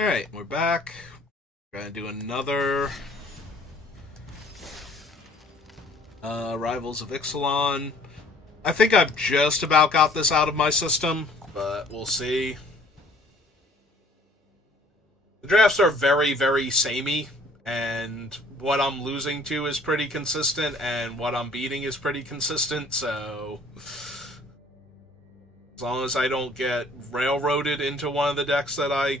Alright, we're back. We're gonna do another Rivals of Ixalan. I think I've just about got this out of my system, but we'll see. The drafts are very, very samey, and what I'm losing to is pretty consistent, and what I'm beating is pretty consistent, so as long as I don't get railroaded into one of the decks that I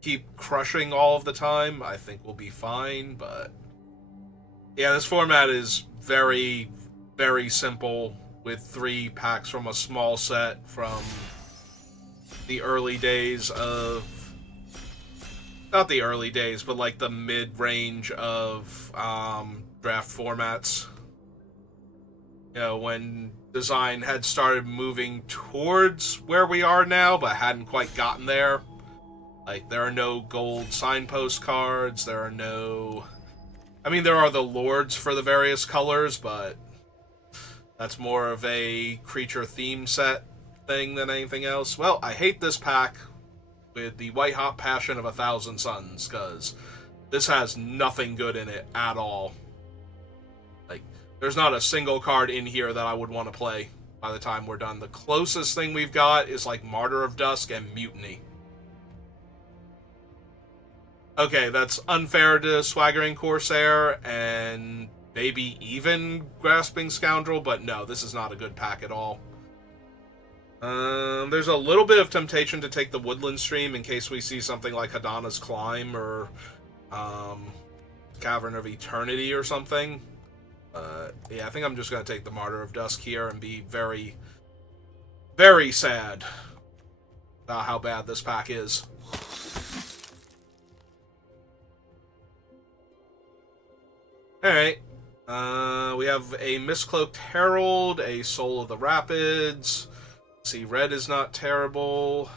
keep crushing all of the time, I think we'll be fine, but yeah, this format is very, very simple with 3 packs from a small set from the early days of, not the early days, but like the mid-range of draft formats. You know, when design had started moving towards where we are now, but hadn't quite gotten there. Like, there are no gold signpost cards, there are no... I mean, there are the lords for the various colors, but that's more of a creature theme set thing than anything else. Well, I hate this pack with the white hot passion of 1,000 suns, because this has nothing good in it at all. Like, there's not a single card in here that I would want to play by the time we're done. The closest thing we've got is like Martyr of Dusk and Mutiny. Okay, that's unfair to Swaggering Corsair and maybe even Grasping Scoundrel, but no, this is not a good pack at all. There's a little bit of temptation to take the Woodland Stream in case we see something like Hadana's Climb or Cavern of Eternity or something. Yeah, I think I'm just going to take the Martyr of Dusk here and be very, very sad about how bad this pack is. Alright. We have a Mistcloaked Herald, a Soul of the Rapids. See, red is not terrible.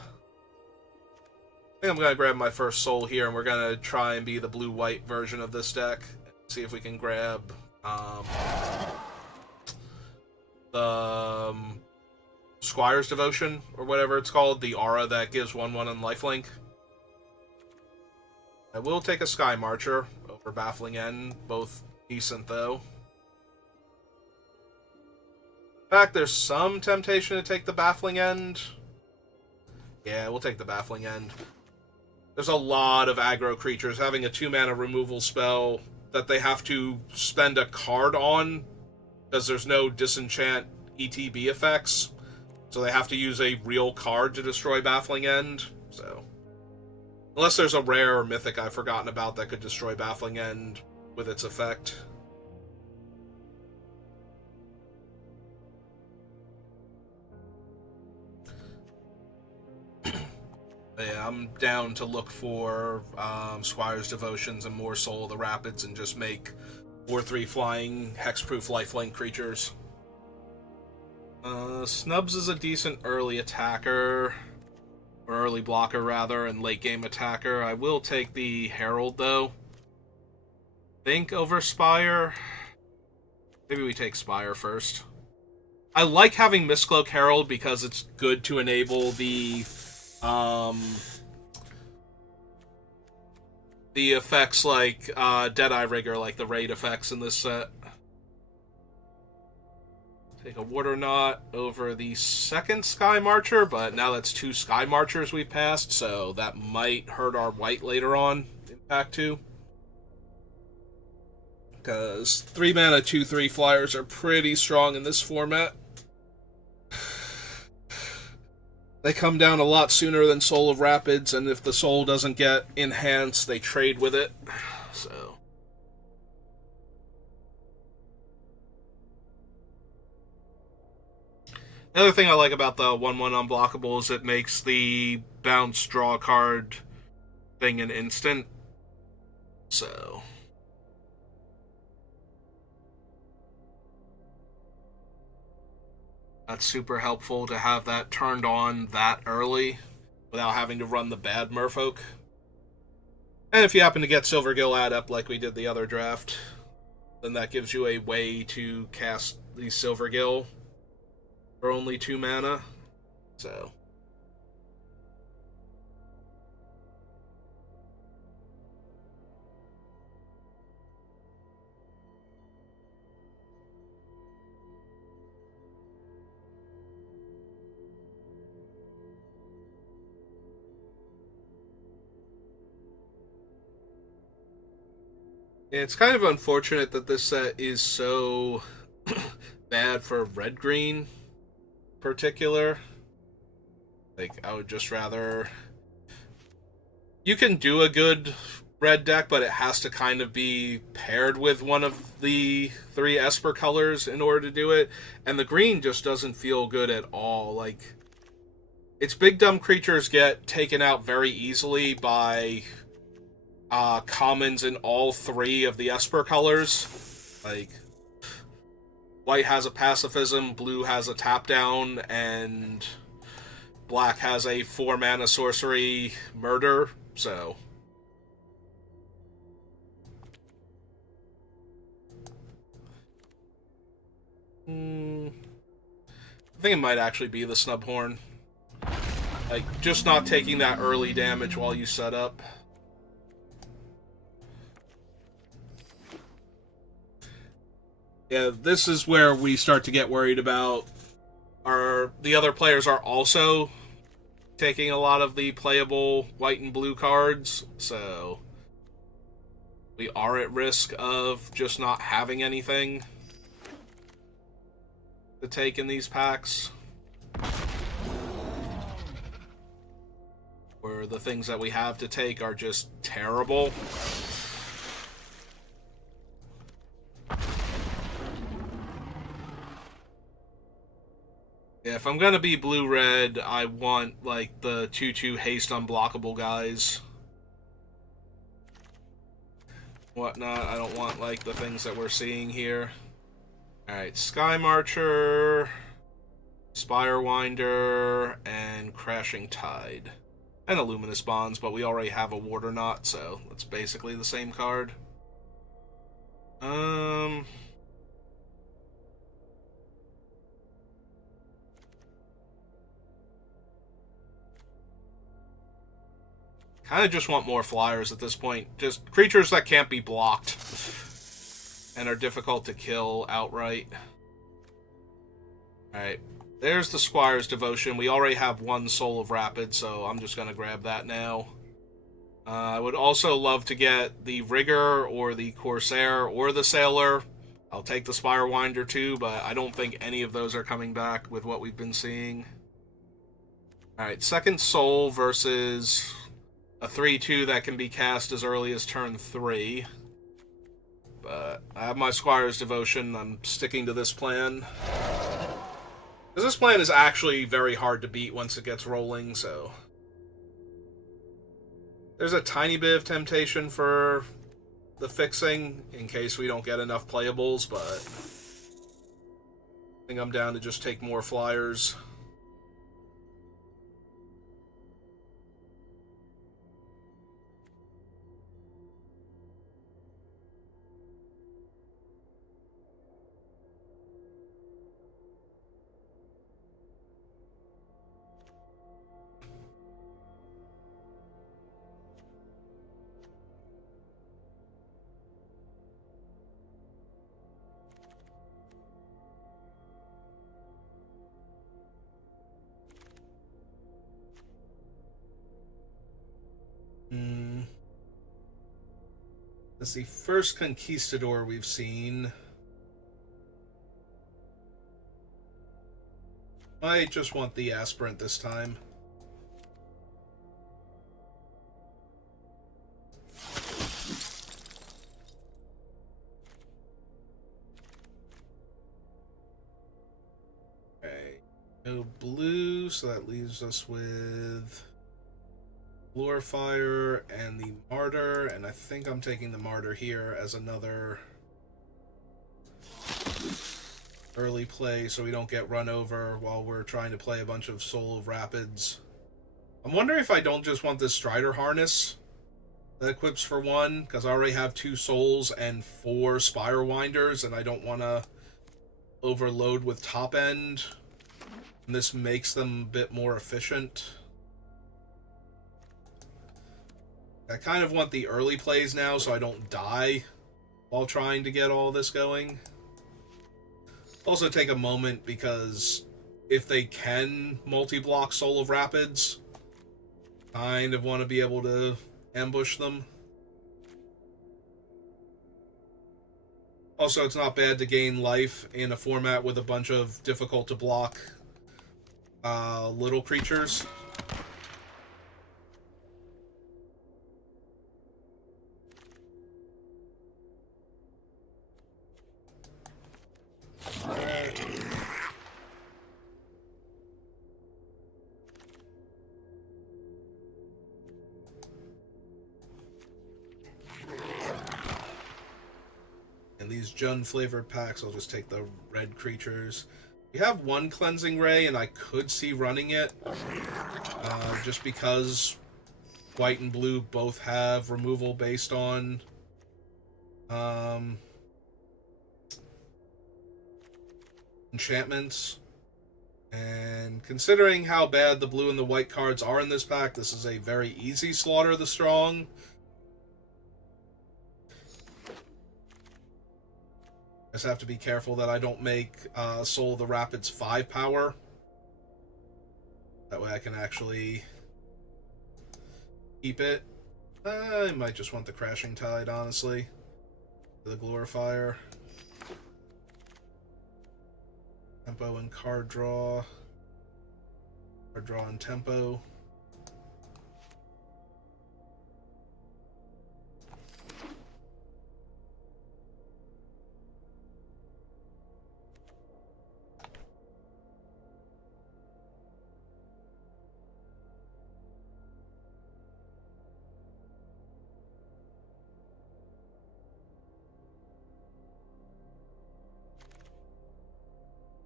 I think I'm going to grab my first soul here, and we're going to try and be the blue-white version of this deck. See if we can grab the Squire's Devotion, or whatever it's called, the aura that gives 1/1 on lifelink. I will take a Sky Marcher over Baffling End, both decent though. In fact, there's some temptation to take the Baffling End. Yeah, we'll take the Baffling End. There's a lot of aggro creatures. Having a 2-mana removal spell that they have to spend a card on, because there's no disenchant ETB effects, so they have to use a real card to destroy Baffling End, so... Unless there's a rare or mythic I've forgotten about that could destroy Baffling End with its effect. Yeah, I'm down to look for Squire's Devotions and more Soul of the Rapids and just make 4/3 flying hexproof lifelink creatures. Snubs is a decent early attacker, or early blocker rather, and late game attacker. I will take the Herald though. Think over Spire. Maybe we take Spire first. I like having Mistcloak Herald because it's good to enable the effects like Deadeye Rigger, like the raid effects in this set. Take a Water Knot over the second Sky Marcher, but now that's 2 Sky Marchers we've passed, so that might hurt our white later on in pack 2. Because 3-mana 2/3 flyers are pretty strong in this format. They come down a lot sooner than Soul of Rapids, and if the soul doesn't get enhanced, they trade with it. So... The other thing I like about the 1/1 unblockable is it makes the bounce draw card thing an instant. So... That's super helpful to have that turned on that early without having to run the bad Merfolk. And if you happen to get Silvergill Adept like we did the other draft, then that gives you a way to cast the Silvergill for only 2 mana. So... It's kind of unfortunate that this set is so bad for red green particular. Like, I would just rather. You can do a good red deck, but it has to kind of be paired with one of the three Esper colors in order to do it. And the green just doesn't feel good at all. Like, its big dumb creatures get taken out very easily by commons in all three of the Esper colors. Like, white has a pacifism, blue has a tap down, and black has a 4-mana sorcery murder. So I think it might actually be the Snubhorn. Like, just not taking that early damage while you set up. Yeah, this is where we start to get worried about the other players are also taking a lot of the playable white and blue cards, so we are at risk of just not having anything to take in these packs. Where the things that we have to take are just terrible. Yeah, if I'm gonna be blue-red, I want, like, the 2/2 haste unblockable guys. Whatnot, I don't want, like, the things that we're seeing here. Alright, Sky Marcher, Spirewinder, and Crashing Tide. And a Luminous Bonds, but we already have a Warder Knot, so it's basically the same card. Kind of just want more flyers at this point. Just creatures that can't be blocked and are difficult to kill outright. Alright, there's the Squire's Devotion. We already have one Soul of Rapid, so I'm just going to grab that now. I would also love to get the Rigger or the Corsair or the Sailor. I'll take the Spirewinder too, but I don't think any of those are coming back with what we've been seeing. Alright, second Soul versus a 3/2 that can be cast as early as turn 3. But I have my Squire's Devotion. I'm sticking to this plan. Because this plan is actually very hard to beat once it gets rolling, so... There's a tiny bit of temptation for the fixing, in case we don't get enough playables, but... I think I'm down to just take more flyers. That's the first Conquistador we've seen. I just want the Aspirant this time. Okay. No blue, so that leaves us with Glorifier and the Martyr, and I think I'm taking the Martyr here as another early play so we don't get run over while we're trying to play a bunch of Soul of Rapids. I'm wondering if I don't just want this Strider Harness that equips for 1, because I already have 2 Souls and 4 Spirewinders, and I don't want to overload with top end. And this makes them a bit more efficient. I kind of want the early plays now so I don't die while trying to get all this going. Also take a moment because if they can multi-block Soul of Rapids, kind of want to be able to ambush them. Also, it's not bad to gain life in a format with a bunch of difficult to block little creatures. And these Jun flavored packs, I'll just take the red creatures. We have one cleansing ray, and I could see running it, just because white and blue both have removal based on enchantments. And considering how bad the blue and the white cards are in this pack, this is a very easy Slaughter the Strong. I just have to be careful that I don't make Soul of the Rapids 5 power. That way I can actually keep it. I might just want the Crashing Tide, honestly. The Glorifier. Tempo and card draw. Card draw and tempo.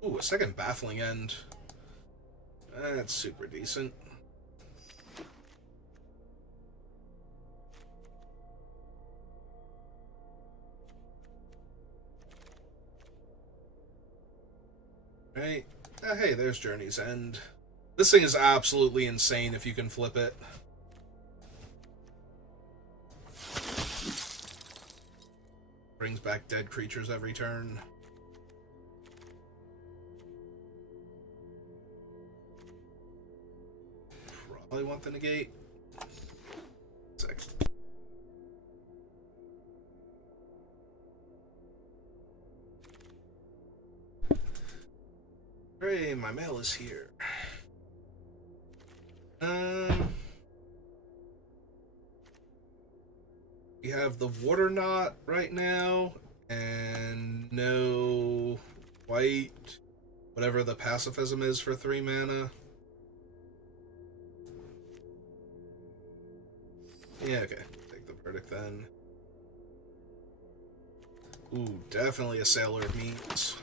Ooh, a second Baffling End. That's super decent. Right. Hey, there's Journey's End. This thing is absolutely insane if you can flip it. Brings back dead creatures every turn. Probably want the negate. Second. Hooray, my mail is here. We have the Water Knot right now, and no white, whatever the pacifism is for 3 mana. Yeah, okay. Take the Verdict then. Ooh, definitely a Sailor of Means.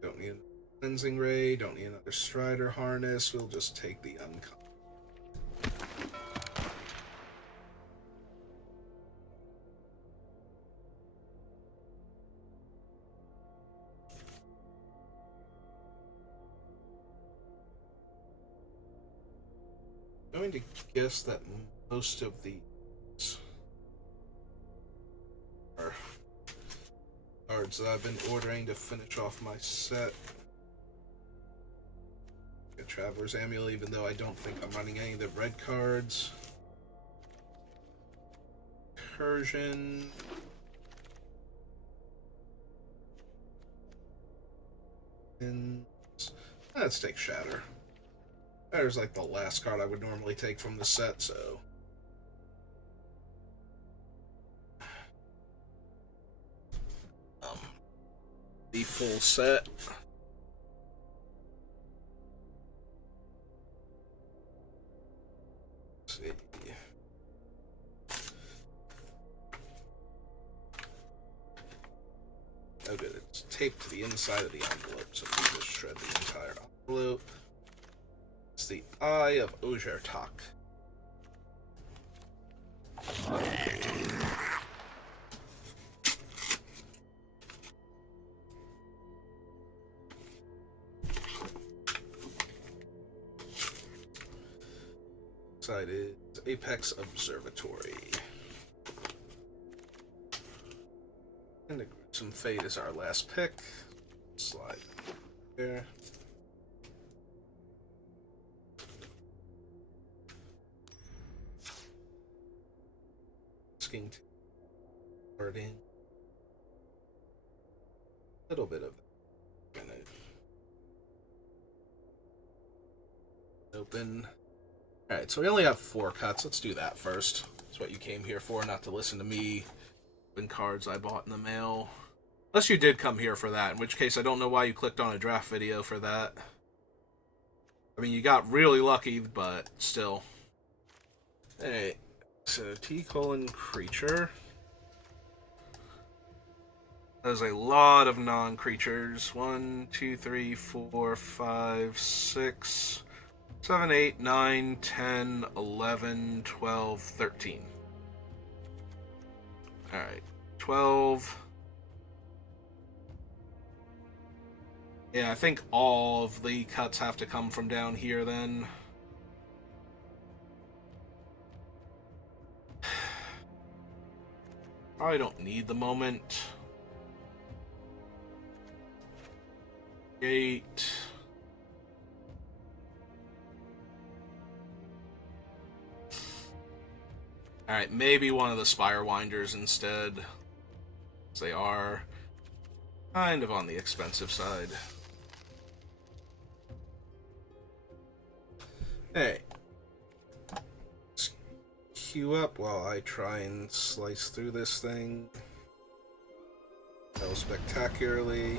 Don't need a Cleansing Ray, don't need another Strider Harness, we'll just take the uncommon. I'm going to guess that most of these are cards that I've been ordering to finish off my set. A Traveler's Amulet, even though I don't think I'm running any of the red cards. Incursion. And let's take Shatter. Shatter's like the last card I would normally take from the set, so. The full set. Let's see. Oh good, it's taped to the inside of the envelope, so we can just shred the entire envelope. It's the Eye of Ojertak. Side is Apex Observatory. And some Fate is our last pick. Slide there. Asking to start in a little bit of that. Open. Alright, so we only have 4 cuts. Let's do that first. That's what you came here for, not to listen to me open cards I bought in the mail. Unless you did come here for that, in which case I don't know why you clicked on a draft video for that. I mean, you got really lucky, but still. Hey, so T:(creature. There's a lot of non-creatures. 1, 2, 3, 4, 5, 6, 7, 8, 9, 10, 11, 12, 13. Alright, 12. Yeah, I think all of the cuts have to come from down here then. Probably don't need the moment. 8. Alright, maybe one of the Spire Winders instead. They are kind of on the expensive side. Hey. Let's queue up while I try and slice through this thing. Fail spectacularly.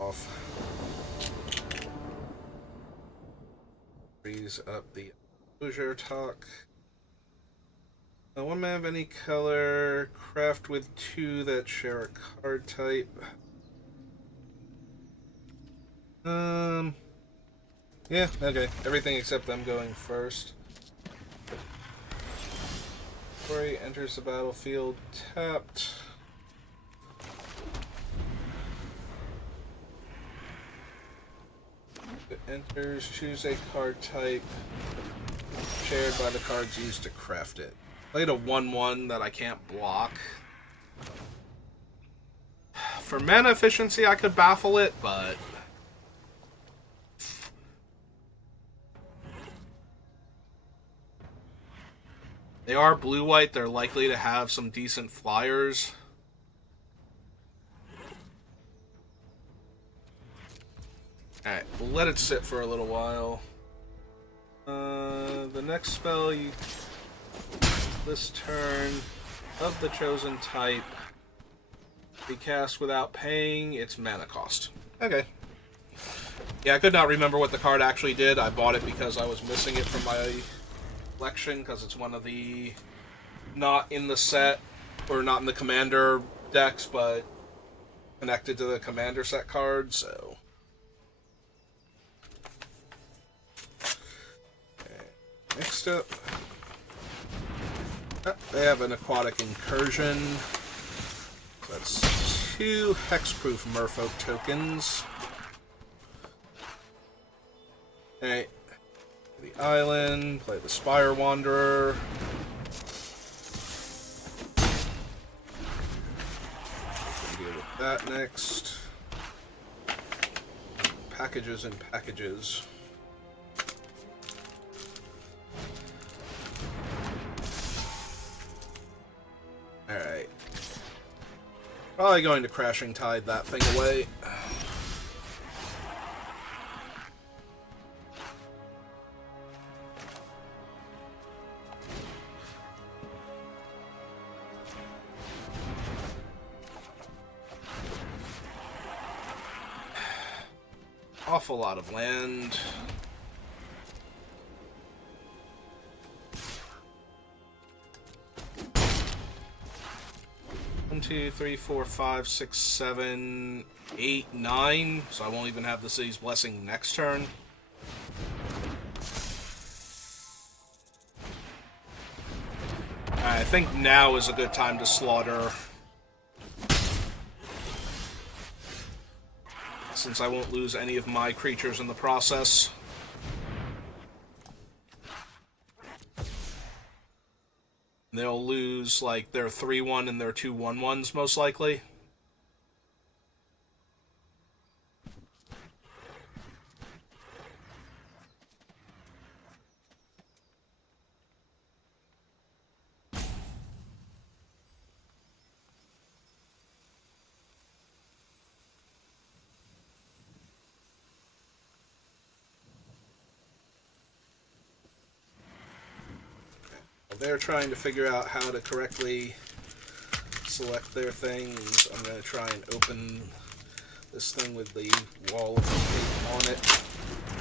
Off. Freeze up the exposure talk. One man of any color, craft with 2 that share a card type. Yeah, okay. Everything except them going first. Before he enters the battlefield, tapped. It enters, choose a card type shared by the cards used to craft it. Played a 1/1 that I can't block. For mana efficiency, I could baffle it, but they are blue-white. They're likely to have some decent flyers. Alright, we'll let it sit for a little while. The next spell you... This turn, of the chosen type, be cast without paying its mana cost. Okay. Yeah, I could not remember what the card actually did. I bought it because I was missing it from my collection, because it's one of the not in the set, or not in the commander decks, but connected to the commander set cards, so... Okay. Next up... They have an aquatic incursion. That's 2 hexproof merfolk tokens. Okay. The island, play the Spire Wanderer. Deal with that next. Packages and packages. Alright. Probably going to Crashing Tide that thing away. Awful lot of land. 1, 2, 3, 4, 5, 6, 7, 8, 9. So I won't even have the City's Blessing next turn. I think now is a good time to slaughter, since I won't lose any of my creatures in the process. – They'll lose, like, their 3-1 and their 2-1-1s, most likely. They're trying to figure out how to correctly select their things. I'm going to try and open this thing with the wall of tape on it.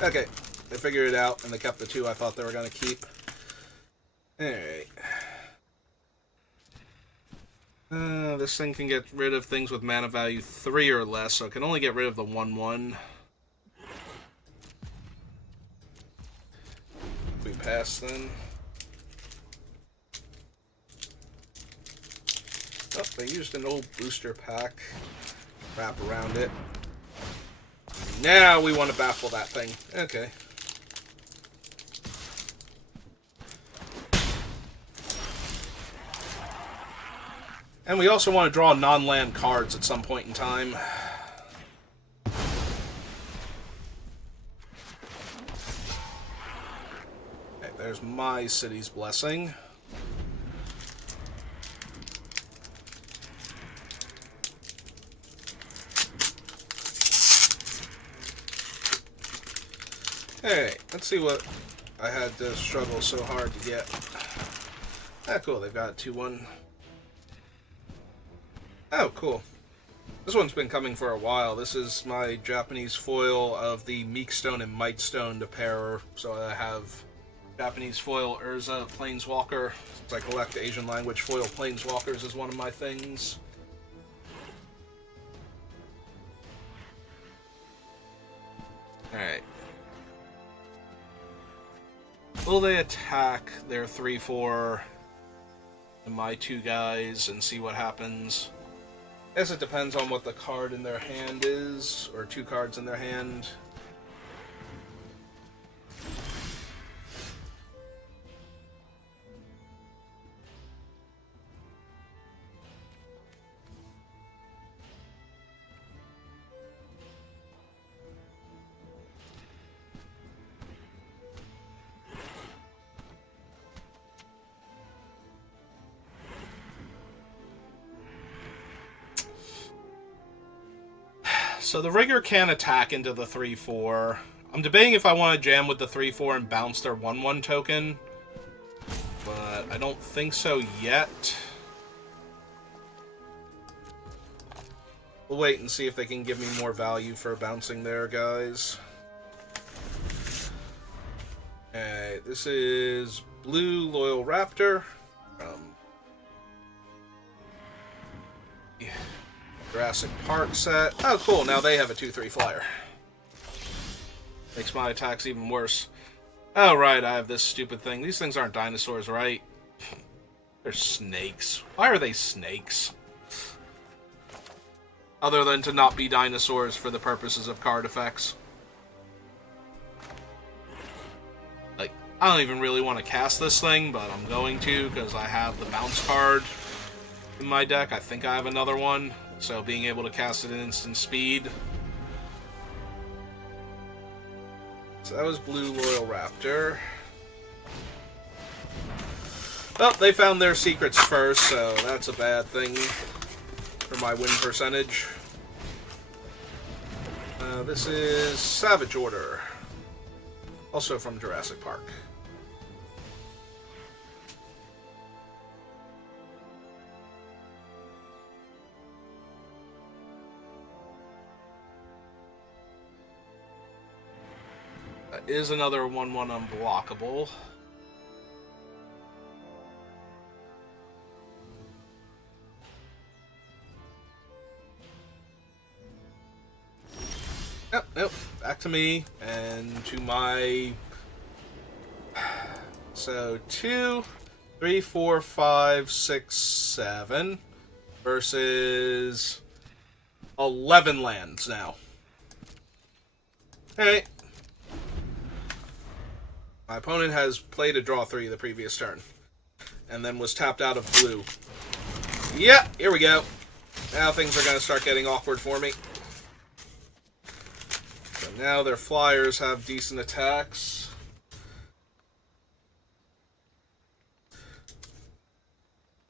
Okay, they figured it out, and they kept the 2 I thought they were going to keep. Alright. This thing can get rid of things with mana value 3 or less, so it can only get rid of the 1-1. We pass then. Oh, they used an old booster pack. Wrap around it. Now we want to baffle that thing. Okay. And we also want to draw non-land cards at some point in time. Okay, there's my city's blessing. Alright, let's see what I had to struggle so hard to get. Ah, cool, they've got 2-1. Oh, cool. This one's been coming for a while. This is my Japanese foil of the Meekstone and Mightstone to pair, so I have Japanese foil Urza Planeswalker, since I collect Asian language foil Planeswalkers is one of my things. Alright. Will they attack their 3-4 and my 2 guys and see what happens? I guess it depends on what the card in their hand is, or 2 cards in their hand. So the Rigger can attack into the 3-4. I'm debating if I want to jam with the 3-4 and bounce their 1-1 token, but I don't think so yet. We'll wait and see if they can give me more value for bouncing their guys. Okay, this is Blue Loyal Raptor. Jurassic Park set. Oh, cool. Now they have a 2-3 flyer. Makes my attacks even worse. Oh, right. I have this stupid thing. These things aren't dinosaurs, right? They're snakes. Why are they snakes? Other than to not be dinosaurs for the purposes of card effects. Like, I don't even really want to cast this thing, but I'm going to because I have the bounce card in my deck. I think I have another one. So being able to cast it at instant speed. So that was Blue Loyal Raptor. Well, they found their secrets first, so that's a bad thing for my win percentage. This is Savage Order. Also from Jurassic Park. Is another 1-1 unblockable. Nope. Back to me and to my. So 2, 3, 4, 5, 6, 7 versus 11 lands now. Alright. My opponent has played a draw 3 the previous turn. and then was tapped out of blue. Yeah, here we go. Now things are going to start getting awkward for me. So now their flyers have decent attacks.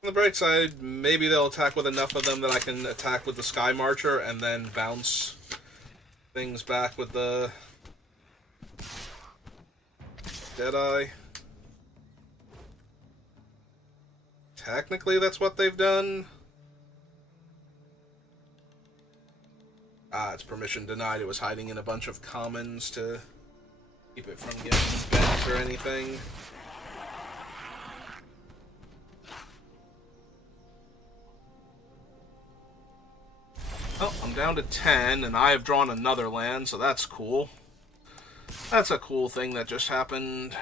On the bright side, maybe they'll attack with enough of them that I can attack with the Sky Marcher and then bounce things back with the Deadeye. Technically, that's what they've done. Ah, it's permission denied. It was hiding in a bunch of commons to keep it from getting bent or anything. Oh, I'm down to 10, and I have drawn another land, so that's cool. That's a cool thing that just happened.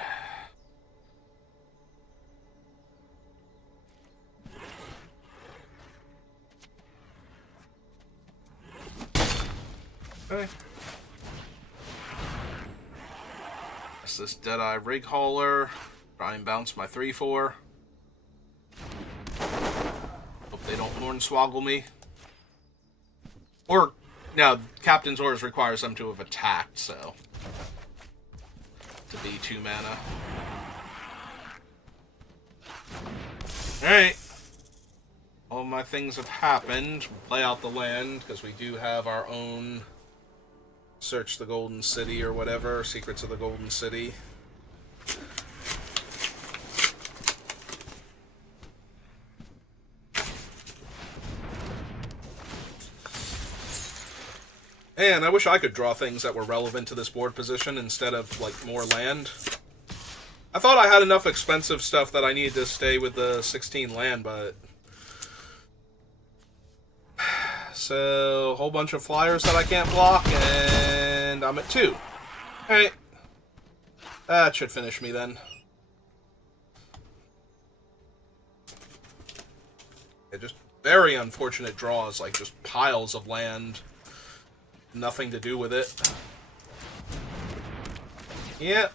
Okay. That's this Deadeye Rig Hauler. Try and bounce my 3/4. Hope they don't Hornswoggle me. Or, no, Captain's Orders requires them to have attacked, so. To be 2 mana. Alright. All my things have happened. We'll play out the land, because we do have our own Search the Golden City or whatever. Secrets of the Golden City. And I wish I could draw things that were relevant to this board position instead of, like, more land. I thought I had enough expensive stuff that I needed to stay with the 16 land, but... So, a whole bunch of flyers that I can't block, and I'm at 2. Alright. That should finish me then. Yeah, just very unfortunate draws, like just piles of land. Nothing to do with it. Yep.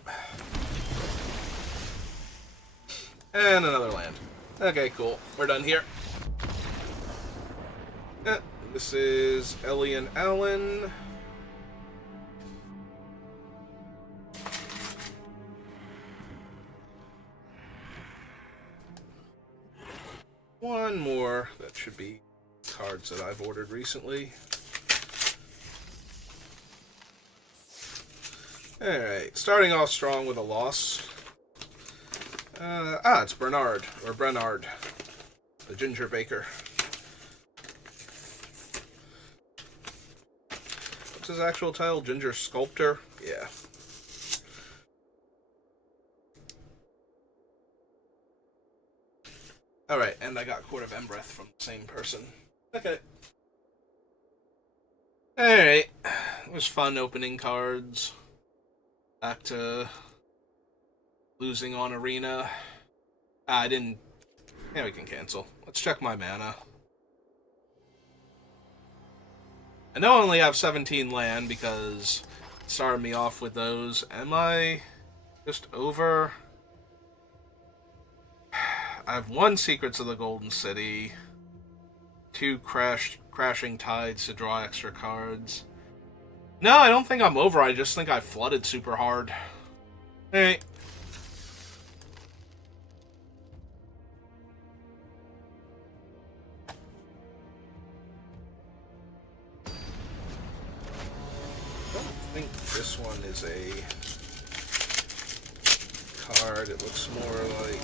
And another land. Okay, cool. We're done here. This is Ellie and Alan. One more. That should be cards that I've ordered recently. Alright, starting off strong with a loss. It's Bernard, or Brenard, the Ginger Baker. What's his actual title? Ginger Sculptor? Yeah. Alright, and I got Court of Embereth from the same person. Okay. Alright. It was fun opening cards. Back to losing on Arena. I didn't... Yeah, we can cancel. Let's check my mana. I know I only have 17 land because it started me off with those. Am I just over? I have 1 Secrets of the Golden City, 2 Crashing Tides to draw extra cards. No, I don't think I'm over. I just think I flooded super hard. Hey. I don't think this one is a card. It looks more like...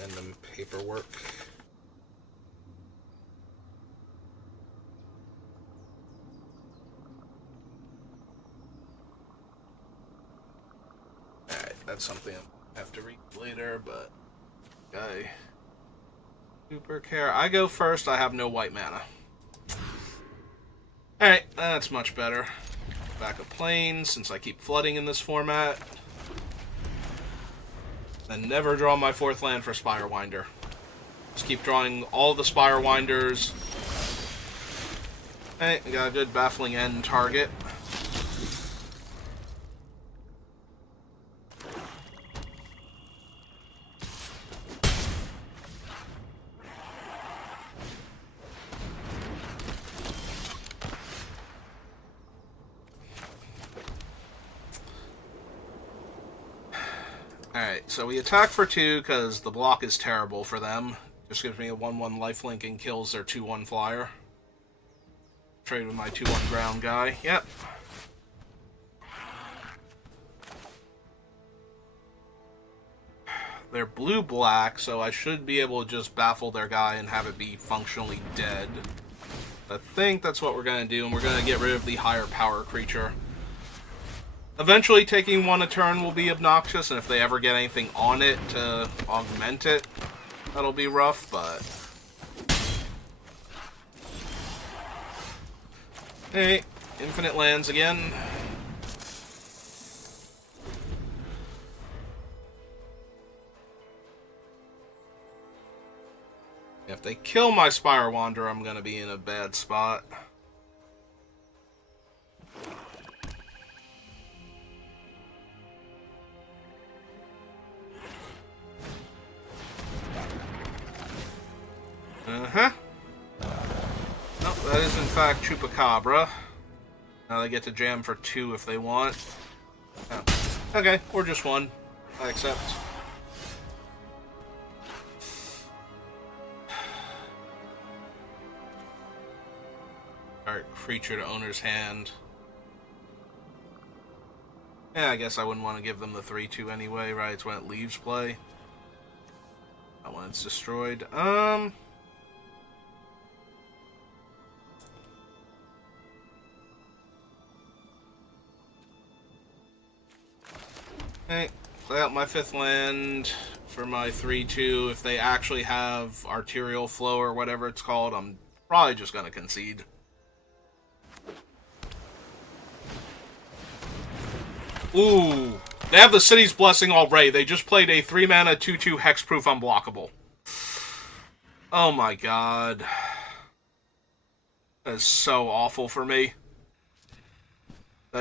random paperwork. Alright, that's something I have to read later, but I super care. I go first, I have no white mana. Alright, that's much better. Back a plane, since I keep flooding in this format. And never draw my 4th land for Spirewinder. Just keep drawing all the Spirewinders. Hey, we got a good Baffling End target. Alright, so we attack for 2 because the block is terrible for them. Just gives me a 1-1 lifelink and kills their 2-1 flyer. Trade with my 2-1 ground guy. Yep. They're blue-black, so I should be able to just baffle their guy and have it be functionally dead. I think that's what we're going to do, and we're going to get rid of the higher power creature. Eventually, taking 1 a turn will be obnoxious, and if they ever get anything on it to augment it, that'll be rough, but... Hey, infinite lands again. If they kill my Spire Wanderer, I'm going to be in a bad spot. Uh-huh. Nope, that is in fact Chupacabra. Now they get to jam for 2 if they want. Oh. Okay, or just 1. I accept. Alright, creature to owner's hand. Yeah, I guess I wouldn't want to give them the 3-2 anyway, right? It's when it leaves play. Not when it's destroyed. Okay, play out my 5th land for my 3-2. If they actually have Arterial Flow or whatever it's called, I'm probably just going to concede. Ooh, they have the City's Blessing already. They just played a 3-mana 2-2 hexproof unblockable. Oh my god. That is so awful for me.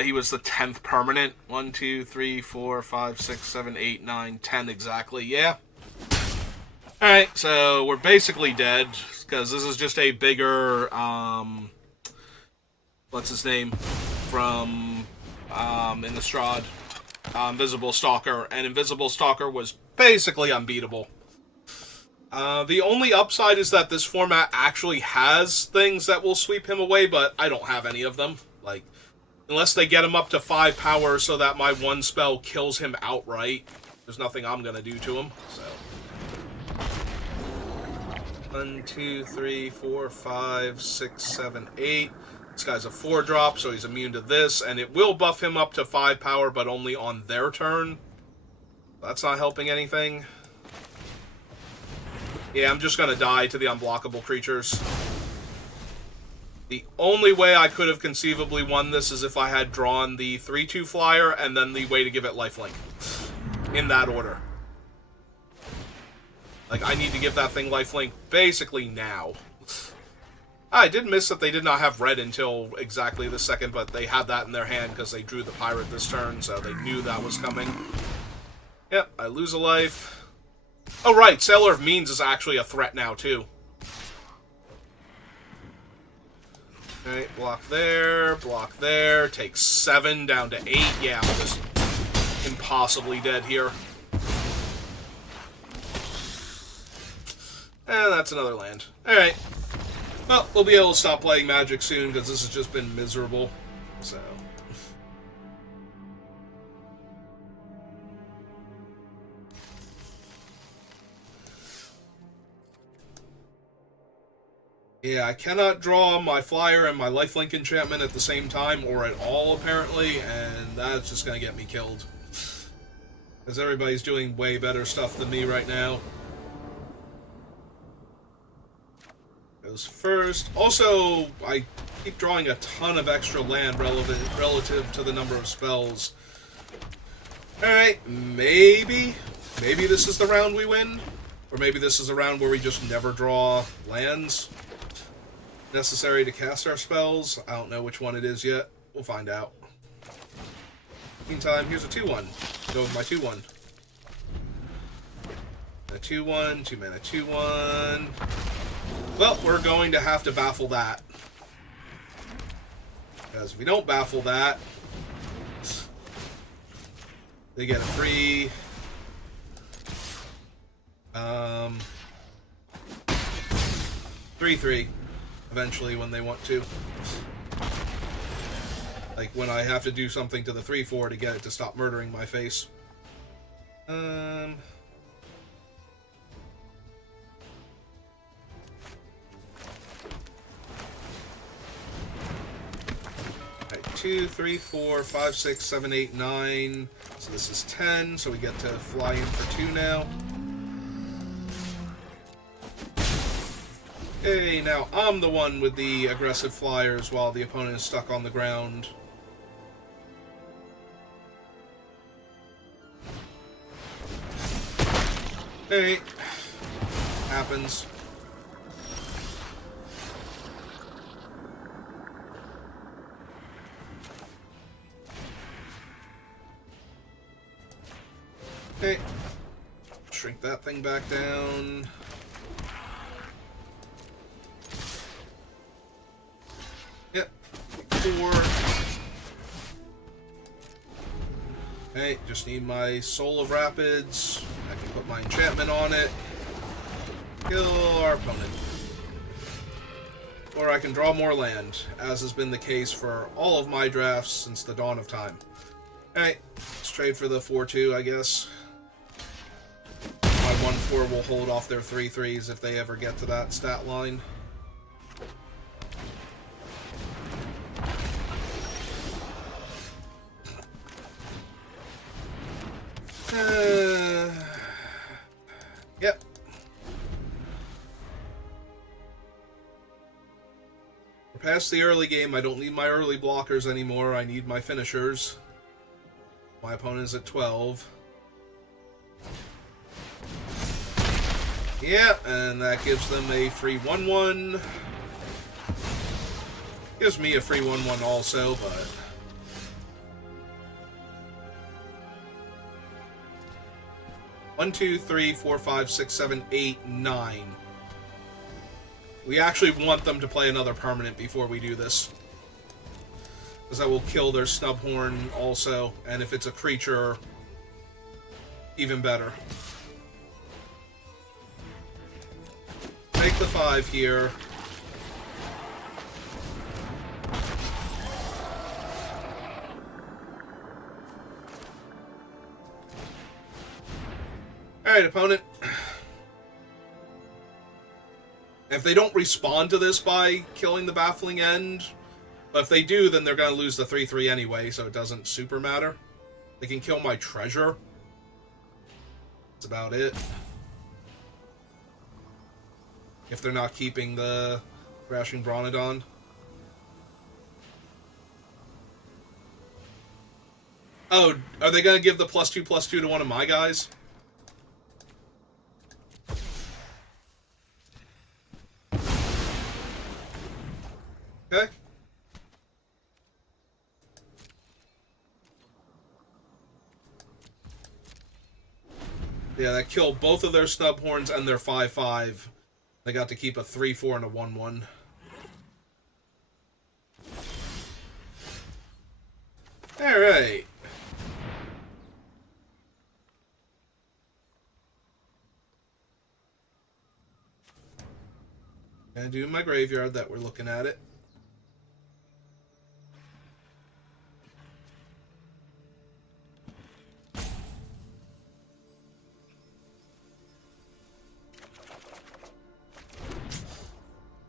He was the 10th permanent. 1, 2, 3, 4, 5, 6, 7, 8, 9, 10 exactly. Yeah. Alright, so we're basically dead, because this is just a bigger, what's his name? From, Innistrad. Invisible Stalker, and Invisible Stalker was basically unbeatable. The only upside is that this format actually has things that will sweep him away, but I don't have any of them. Like, unless they get him up to 5 power so that my 1 spell kills him outright, there's nothing I'm gonna do to him, so. 1, 2, 3, 4, 5, 6, 7, 8. This guy's a 4-drop, so he's immune to this, and it will buff him up to 5 power, but only on their turn. That's not helping anything. Yeah, I'm just gonna die to the unblockable creatures. The only way I could have conceivably won this is if I had drawn the 3-2 flyer, and then the way to give it lifelink. In that order. Like, I need to give that thing lifelink basically now. I did miss that they did not have red until exactly the second, but they had that in their hand because they drew the pirate this turn, so they knew that was coming. Yep, I lose a life. Oh right, Sailor of Means is actually a threat now, too. Alright, block there, takes 7 down to 8. Yeah, I'm just impossibly dead here. And that's another land. Alright. Well, we'll be able to stop playing Magic soon, because this has just been miserable. So. Yeah, I cannot draw my flyer and my lifelink enchantment at the same time, or at all, apparently, and that's just going to get me killed. Because everybody's doing way better stuff than me right now. Goes first. Also, I keep drawing a ton of extra land relative to the number of spells. Alright, maybe this is the round we win. Or maybe this is a round where we just never draw lands necessary to cast our spells. I don't know which one it is yet. We'll find out. Meantime, here's a 2-1. Go with my 2-1. A 2-1, 2-mana 2-1. Well, we're going to have to baffle that. Because if we don't baffle that, they get a free Um, 3/3 eventually when they want to. Like when I have to do something to the 3/4 to get it to stop murdering my face. Alright, 2, 3, 4, 5, 6, 7, 8, 9. So this is 10, so we get to fly in for 2 now. Okay, now I'm the one with the aggressive flyers while the opponent is stuck on the ground. Hey, happens. Okay, shrink that thing back down. Yep, 4. Okay, just need my Soul of Rapids. I can put my enchantment on it. Kill our opponent. Or I can draw more land, as has been the case for all of my drafts since the dawn of time. Alright, let's trade for the 4/2, I guess. My 1/4 will hold off their 3/3s if they ever get to that stat line. Yep. We're past the early game. I don't need my early blockers anymore. I need my finishers. My opponent's at 12. Yeah, and that gives them a free 1/1. Gives me a free 1/1 also, but... One, 2, 3, 4, 5, 6, 7, 8, 9. We actually want them to play another permanent before we do this. Because that will kill their Snubhorn also, and if it's a creature, even better. Take the 5 here. Alright, opponent. If they don't respond to this by killing the Baffling End, but if they do, then they're going to lose the 3/3 anyway, so it doesn't super matter. They can kill my treasure. That's about it. If they're not keeping the Crashing Bronodon. Oh, are they going to give the +2/+2 to one of my guys? Okay. Yeah, that killed both of their Snubhorns and their 5/5. They got to keep a 3/4 and a 1/1. Alright. Gonna do my graveyard that we're looking at it.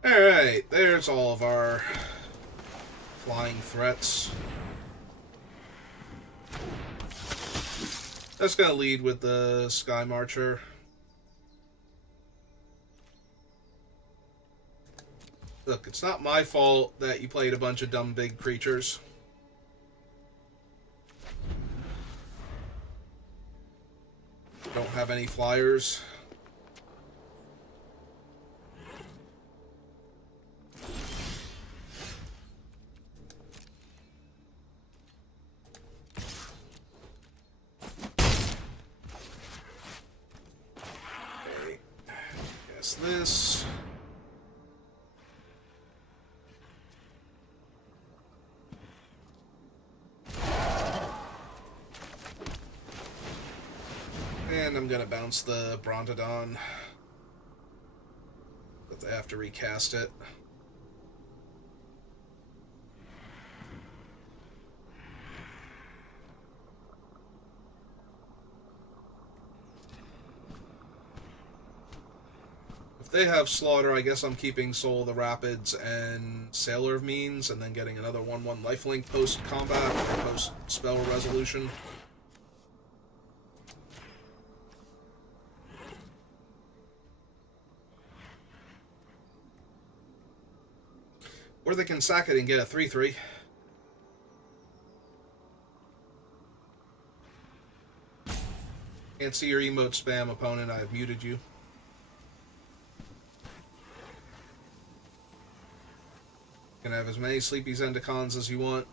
Alright, there's all of our flying threats. That's gonna lead with the Sky Marcher. Look, it's not my fault that you played a bunch of dumb big creatures. Don't have any flyers. Okay. Guess this. And I'm gonna bounce the Brontodon. But they have to recast it. If they have Slaughter, I guess I'm keeping Soul of the Rapids and Sailor of Means, and then getting another 1/1 lifelink post-combat or post-spell resolution. Or they can sack it and get a 3/3. Can't see your emote spam, opponent. I have muted you. You can have as many Sleepy Zendikons as you want.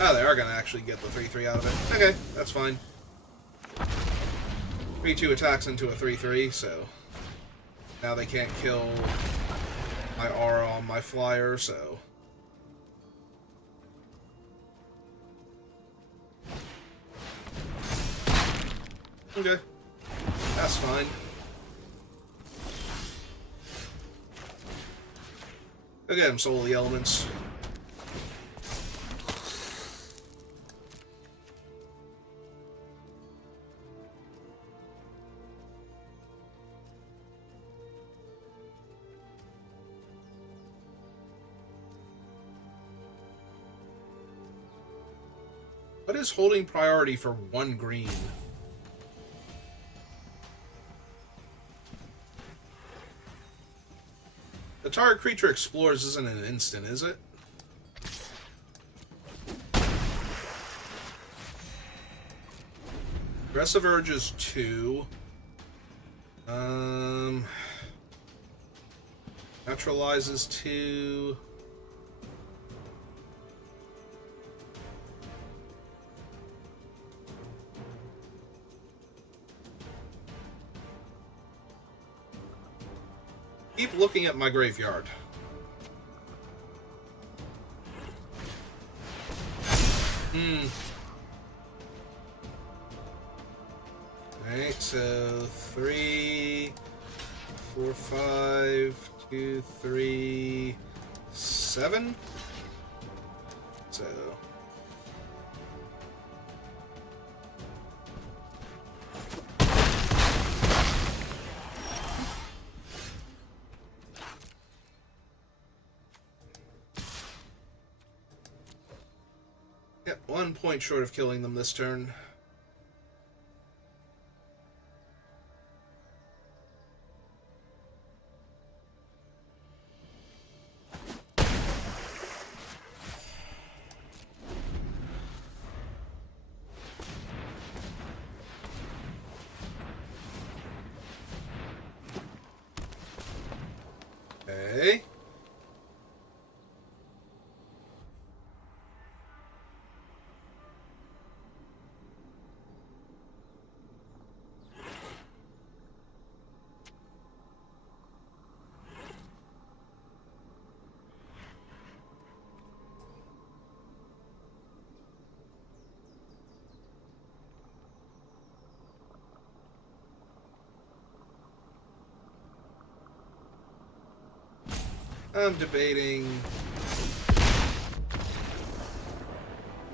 Oh, they are going to actually get the 3/3 out of it. Okay, that's fine. 3/2 attacks into a 3/3, so now they can't kill my aura on my flyer, so... Okay. That's fine. Go get him, Soul of the Elements. What is holding priority for 1 green? The target creature explores isn't an instant, is it? Aggressive Urge is 2. Neutralizes 2. Keep looking at my graveyard. Alright, so 3, 4, 5, 2, 3, 7. So... Yep, 1 point short of killing them this turn. Okay. I'm debating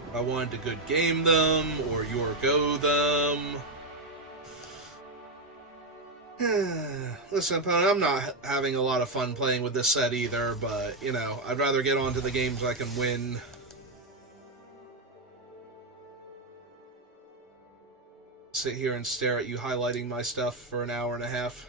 if I wanted to good game them or your go them. Listen, opponent, I'm not having a lot of fun playing with this set either, but, you know, I'd rather get on to the games I can win. Sit here and stare at you highlighting my stuff for an hour and a half.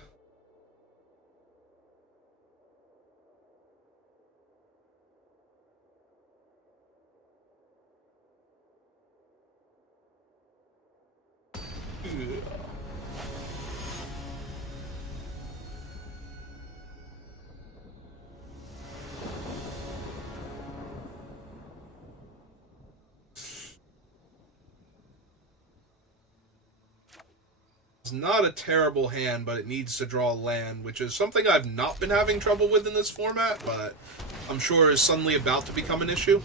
It's not a terrible hand, but it needs to draw land, which is something I've not been having trouble with in this format, but I'm sure is suddenly about to become an issue.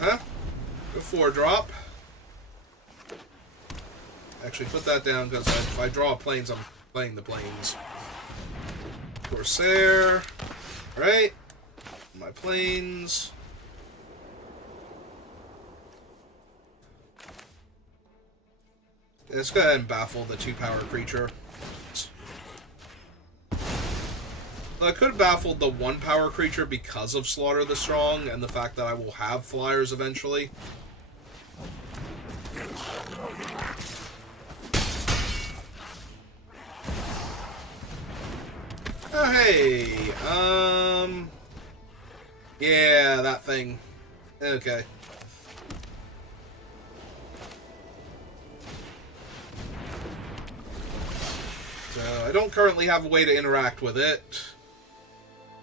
Go 4-drop. Actually, put that down, because if I draw planes, I'm playing the planes. Corsair. Alright. My planes. Let's go ahead and baffle the 2-power creature. I could have baffled the 1-power creature because of Slaughter the Strong and the fact that I will have flyers eventually. Oh, hey. Yeah, that thing. Okay. So, I don't currently have a way to interact with it.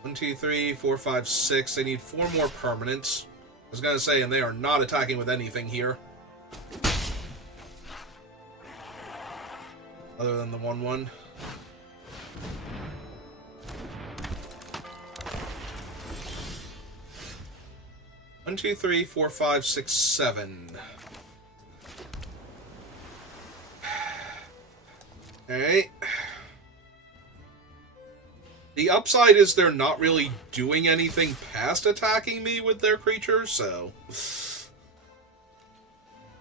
1, 2, 3, 4, 5, 6. They need 4 more permanents. I was gonna say, and they are not attacking with anything here. Other than the 1/1. One, 2, 3, 4, 5, 6, 7. Alright. The upside is they're not really doing anything past attacking me with their creatures, so...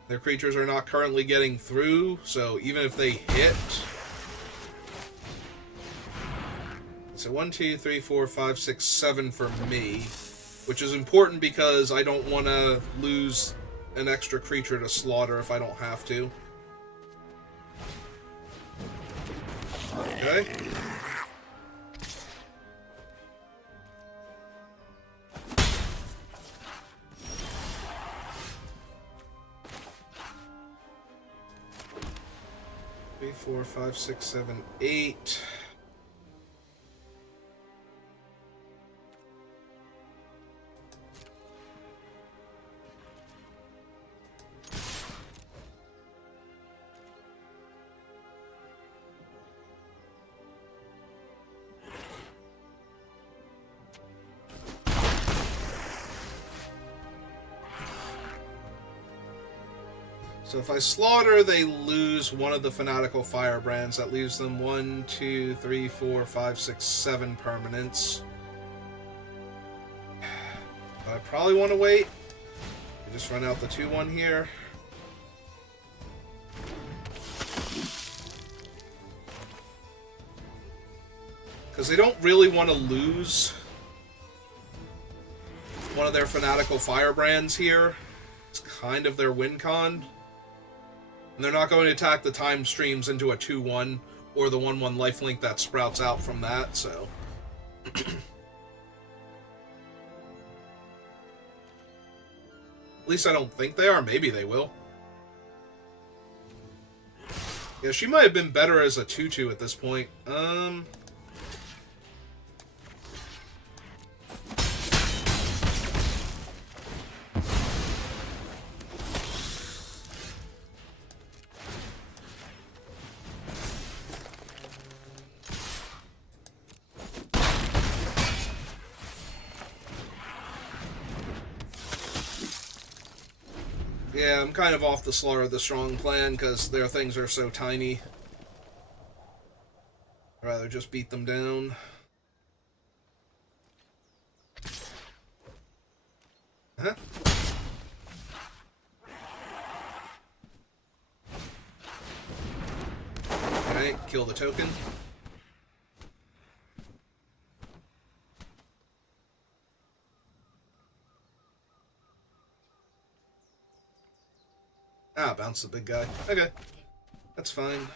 Their creatures are not currently getting through, so even if they hit... So 1, 2, 3, 4, 5, 6, 7 for me. Which is important because I don't want to lose an extra creature to Slaughter if I don't have to. Okay. Three, 4, 5, 6, 7, 8. So if I Slaughter, they lose one of the Fanatical Firebrands. That leaves them 1, 2, 3, 4, 5, 6, 7 permanents. But I probably want to wait. I just run out the 2/1 here. Because they don't really want to lose one of their Fanatical Firebrands here. It's kind of their win con. And they're not going to attack the time streams into a 2/1 or the 1/1 lifelink that sprouts out from that, so. At least I don't think they are. Maybe they will. Yeah, she might have been better as a 2/2 at this point. Yeah, I'm kind of off the Slaughter the Strong plan because their things are so tiny. I'd rather just beat them down. Huh? Okay, kill the token. Ah, bounce the big guy. Okay. That's fine.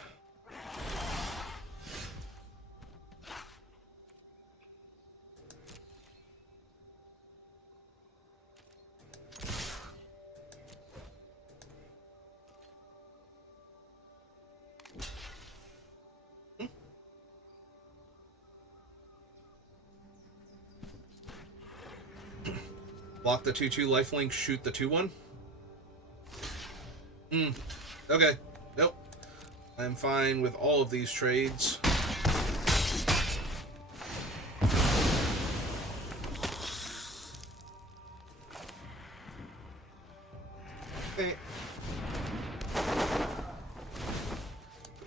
Block the 2/2 lifelink, shoot the 2/1. Okay. Nope. I'm fine with all of these trades. Okay.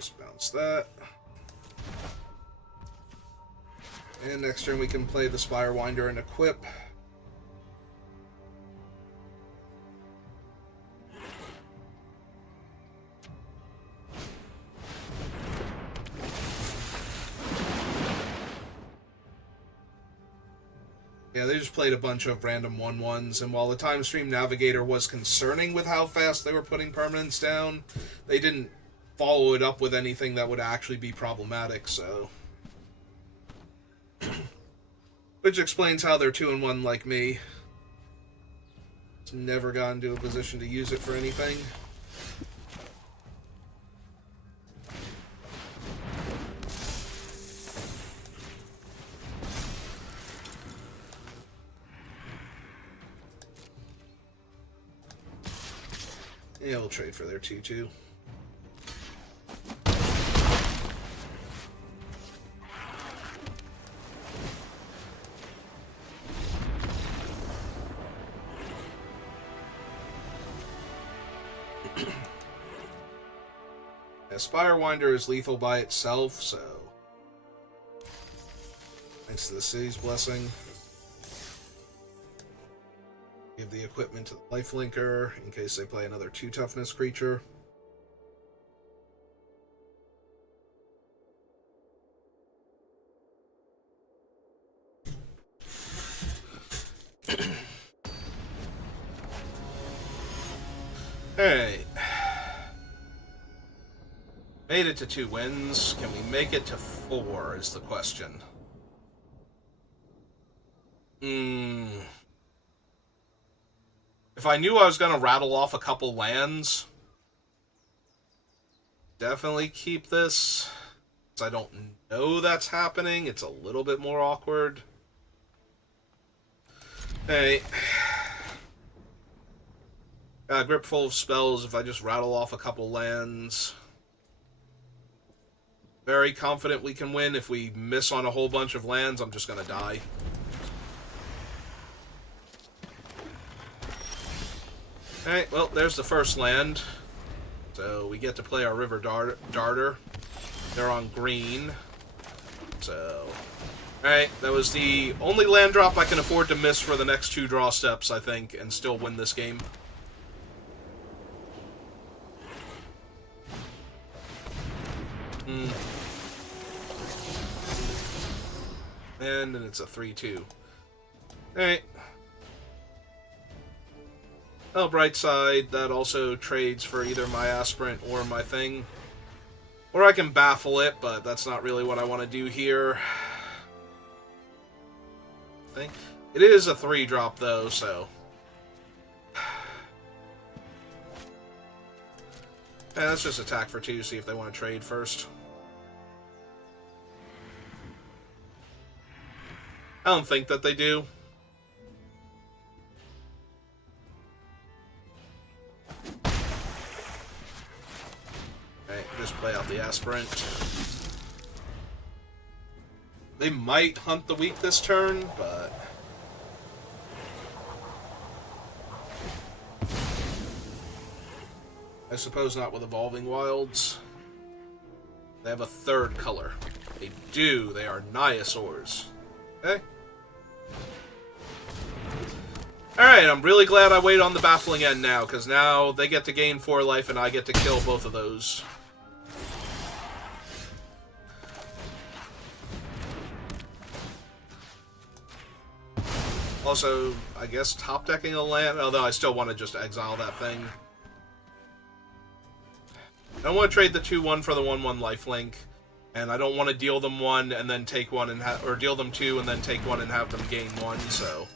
Just bounce that. And next turn we can play the Spirewinder and equip. Yeah, they just played a bunch of random 1/1s, and while the Time Stream Navigator was concerning with how fast they were putting permanents down, they didn't follow it up with anything that would actually be problematic, so... Which explains how they're 2-1 like me. It's never gotten to a position to use it for anything. Yeah, we'll trade for their 2-2. Spirewinder is lethal by itself, so... Thanks to the City's Blessing. Give the equipment to the Lifelinker in case they play another 2 toughness creature. Alright. Made it to 2 wins. Can we make it to 4 is the question. If I knew I was going to rattle off a couple lands, definitely keep this. I don't know that's happening. It's a little bit more awkward. Hey. Grip full of spells if I just rattle off a couple lands. Very confident we can win. If we miss on a whole bunch of lands, I'm just going to die. Alright, well, there's the first land. So we get to play our River Darter. They're on green. So... Alright, that was the only land drop I can afford to miss for the next 2 draw steps, I think, and still win this game. And then it's a 3-2. Alright. Oh, bright side, that also trades for either my Aspirant or my thing. Or I can baffle it, but that's not really what I want to do here. I think. It is a 3-drop, though, so... Yeah, let's just attack for 2, see if they want to trade first. I don't think that they do. Okay, just play out the Aspirant. They might hunt the weak this turn, but... I suppose not with Evolving Wilds. They have a 3rd color. They do. They are Nihilsaurs. Okay. Alright, I'm really glad I waited on the Baffling End now, because now they get to gain 4 life and I get to kill both of those. Also, I guess top-decking a land, although I still want to just exile that thing. I don't want to trade the 2-1 for the 1-1 lifelink, and I don't want to deal them 1 and then take 1 and or deal them 2 and then take 1 and have them gain 1, so...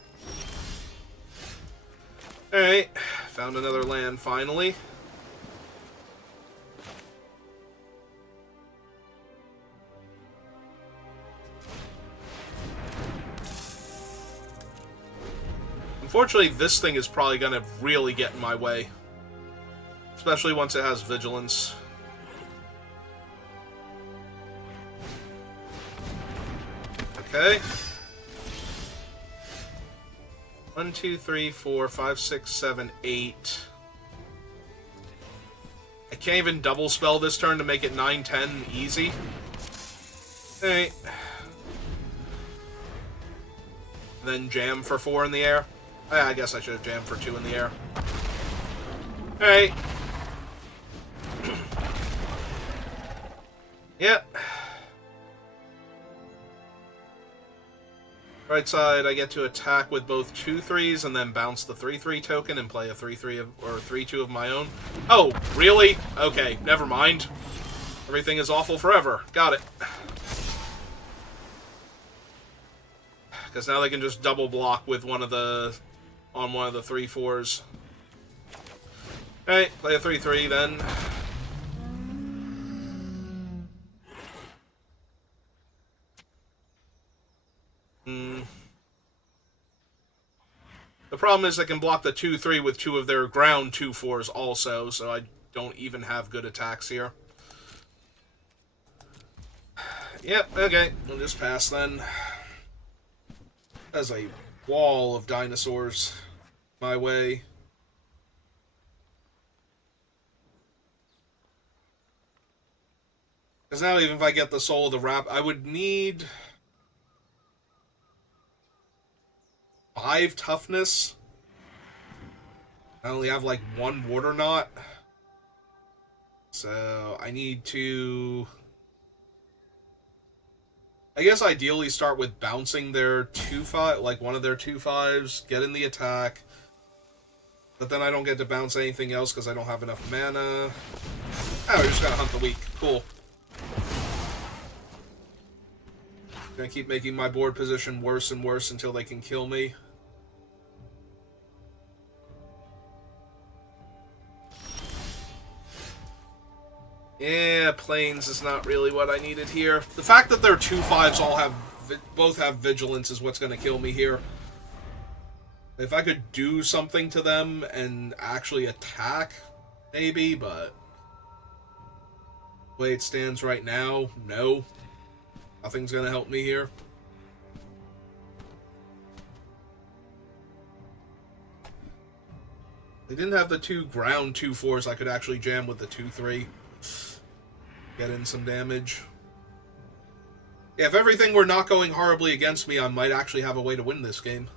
Alright, found another land finally. Unfortunately, this thing is probably going to really get in my way. Especially once it has Vigilance. Okay. 1, 2, 3, 4, 5, 6, 7, 8. I can't even double spell this turn to make it 9-10 easy. Alright. Then jam for 4 in the air. I guess I should have jammed for 2 in the air. Alright. Yep. Right side, I get to attack with both 2/3s and then bounce the 3/3 token and play a 3/3 or 3/2 of my own. Oh, really? Okay, never mind. Everything is awful forever. Got it. Because now they can just double block with one of the 3/4s. Alright, play a 3/3 then. The problem is they can block the 2/3 with 2 of their ground 2/4s also, so I don't even have good attacks here. Yep, okay, we'll just pass then. There's a wall of dinosaurs my way. Because now even if I get the soul of the wrap, I would need 5 toughness. I only have like 1 water knot. So I need to... I guess ideally start with bouncing their 2/5, like one of their 2/5s, get in the attack. But then I don't get to bounce anything else because I don't have enough mana. Oh, we just gotta hunt the weak. Cool. Gonna keep making my board position worse and worse until they can kill me. Yeah, planes is not really what I needed here. The fact that their 2/5s both have vigilance is what's going to kill me here. If I could do something to them and actually attack, maybe, but the way it stands right now, no. Nothing's going to help me here. They didn't have the 2 ground 2/4s I could actually jam with the 2/3. Get in some damage. Yeah, if everything were not going horribly against me, I might actually have a way to win this game.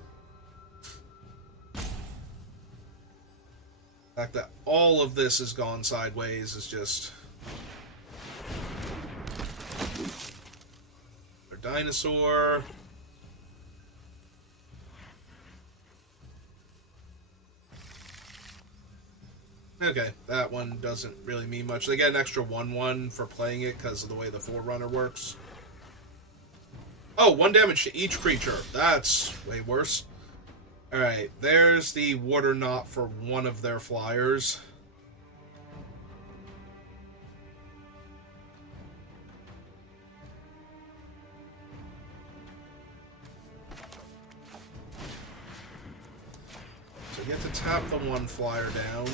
The fact that all of this has gone sideways is just... Their dinosaur... Okay, that one doesn't really mean much. They get an extra 1/1 for playing it because of the way the Forerunner works. Oh, 1 damage to each creature. That's way worse. Alright, there's the water knot for one of their flyers. So you get to tap the 1 flyer down.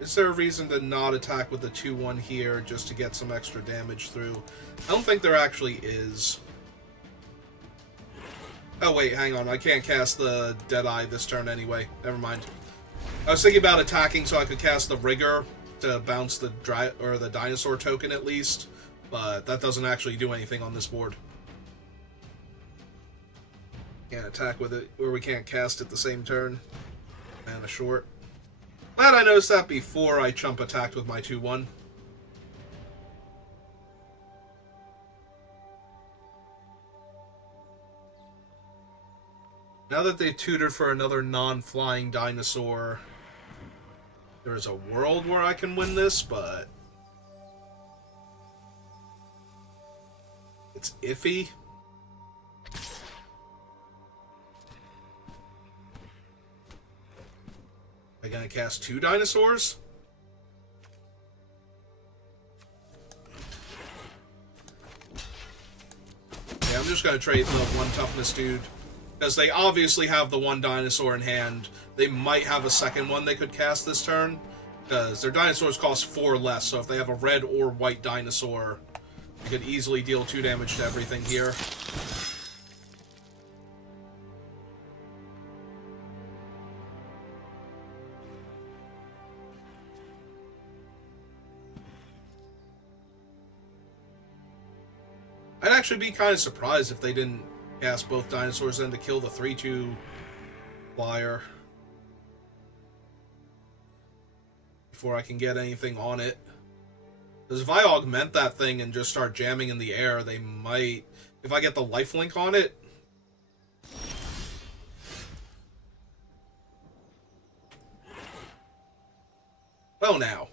Is there a reason to not attack with the 2/1 here just to get some extra damage through? I don't think there actually is. Oh wait, hang on. I can't cast the Deadeye this turn anyway. Never mind. I was thinking about attacking so I could cast the Rigor to bounce the dinosaur token at least, but that doesn't actually do anything on this board. Can't attack with it, or we can't cast it the same turn. Mana short. Glad I noticed that before I chump attacked with my 2/1. Now that they've tutored for another non-flying dinosaur, there is a world where I can win this, but it's iffy. Am I gonna cast 2 dinosaurs? Yeah, I'm just gonna trade the 1 toughness dude. Because they obviously have the 1 dinosaur in hand. They might have a second one they could cast this turn. Because their dinosaurs cost 4 less, so if they have a red or white dinosaur, you could easily deal 2 damage to everything here. I'd actually be kind of surprised if they didn't cast both dinosaurs in to kill the 3-2 flyer before I can get anything on it. Because if I augment that thing and just start jamming in the air, they might... If I get the lifelink on it... Well, now.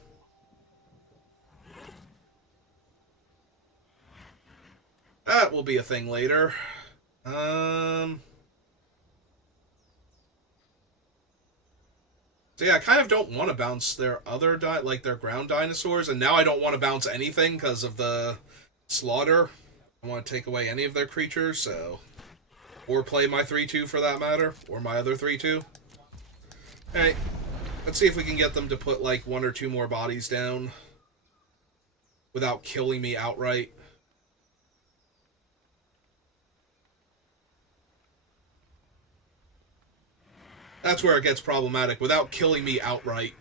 That will be a thing later. So yeah, I kind of don't want to bounce their other their ground dinosaurs, and now I don't want to bounce anything because of the slaughter. I want to take away any of their creatures, so... Or play my 3-2 for that matter, or my other 3-2. Alright, let's see if we can get them to put like 1 or 2 more bodies down without killing me outright. That's where it gets problematic, without killing me outright.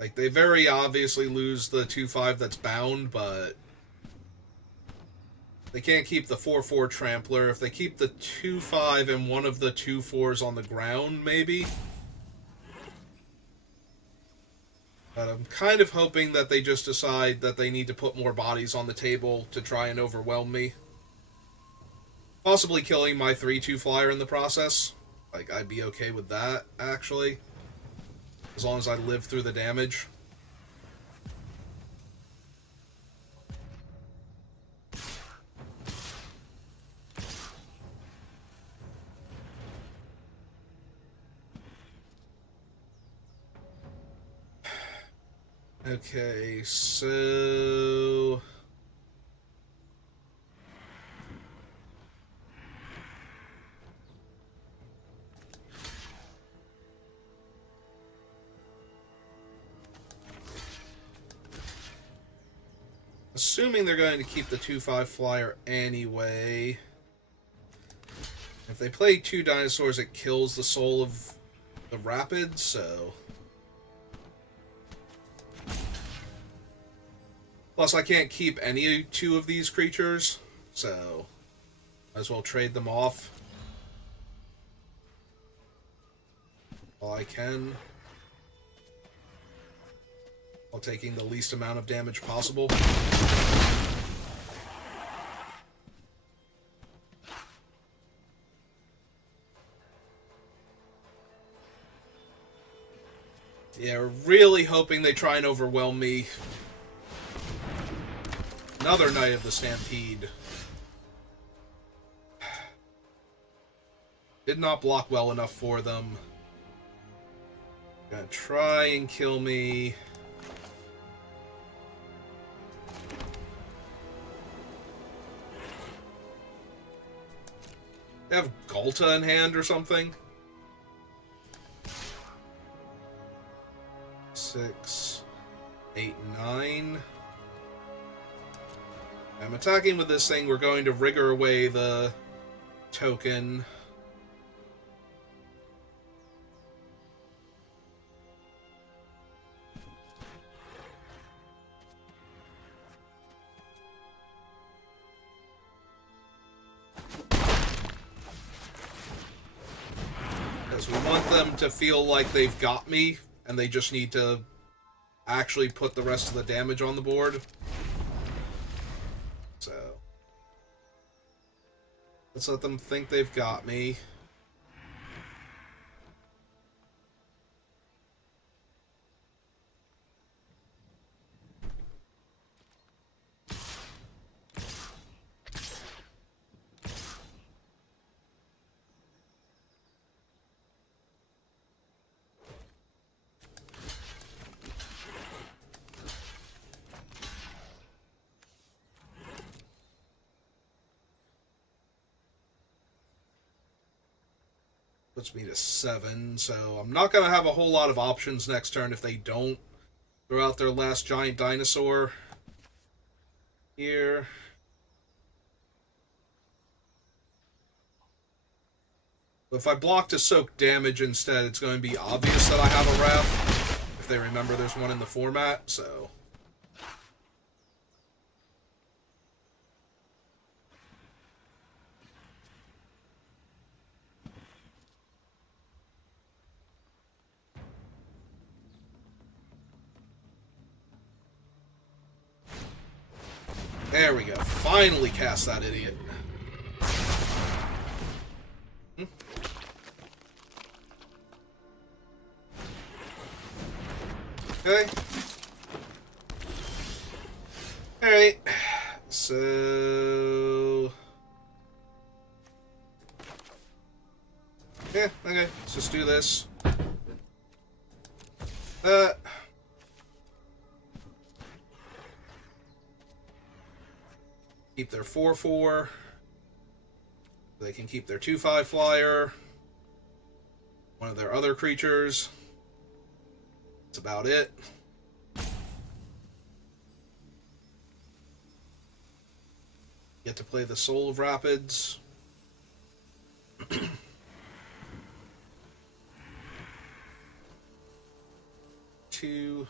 Like, they very obviously lose the 2-5 that's bound, but... They can't keep the 4-4 Trampler. If they keep the 2-5 and one of the 2-4s on the ground, maybe? But I'm kind of hoping that they just decide that they need to put more bodies on the table to try and overwhelm me. Possibly killing my 3-2 flyer in the process. Like, I'd be okay with that, actually. As long as I live through the damage. Okay, so... Assuming they're going to keep the 2-5 flyer anyway. If they play 2 dinosaurs, it kills the soul of the rapid, so... Plus, I can't keep any 2 of these creatures, so... Might as well trade them off. While I can. While taking the least amount of damage possible. Yeah, we're really hoping they try and overwhelm me. Another Knight of the Stampede. Did not block well enough for them. Gonna try and kill me. They have Galta in hand or something? 6, 8, 9. I'm attacking with this thing. We're going to rigor away the token. Because we want them to feel like they've got me, and they just need to actually put the rest of the damage on the board. So, let's let them think they've got me. Puts me to 7, so I'm not going to have a whole lot of options next turn if they don't throw out their last giant dinosaur here. But if I block to soak damage instead, it's going to be obvious that I have a Wrath. If they remember there's one in the format, so... There we go. Finally cast that idiot. Okay. Alright. So... Yeah, okay. Let's just do this. Keep their 4/4. They can keep their 2/5 flyer. One of their other creatures. That's about it. Get to play the Soul of Rapids. Two.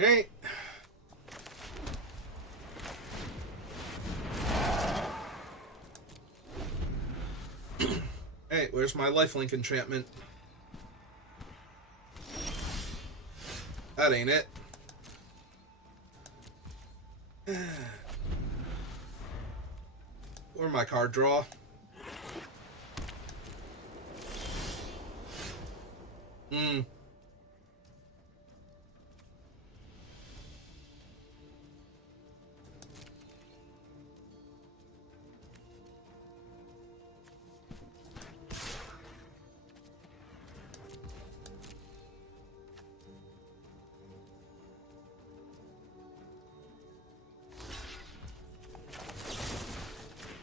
Alright. Hey, where's my lifelink enchantment? That ain't it. Or my card draw.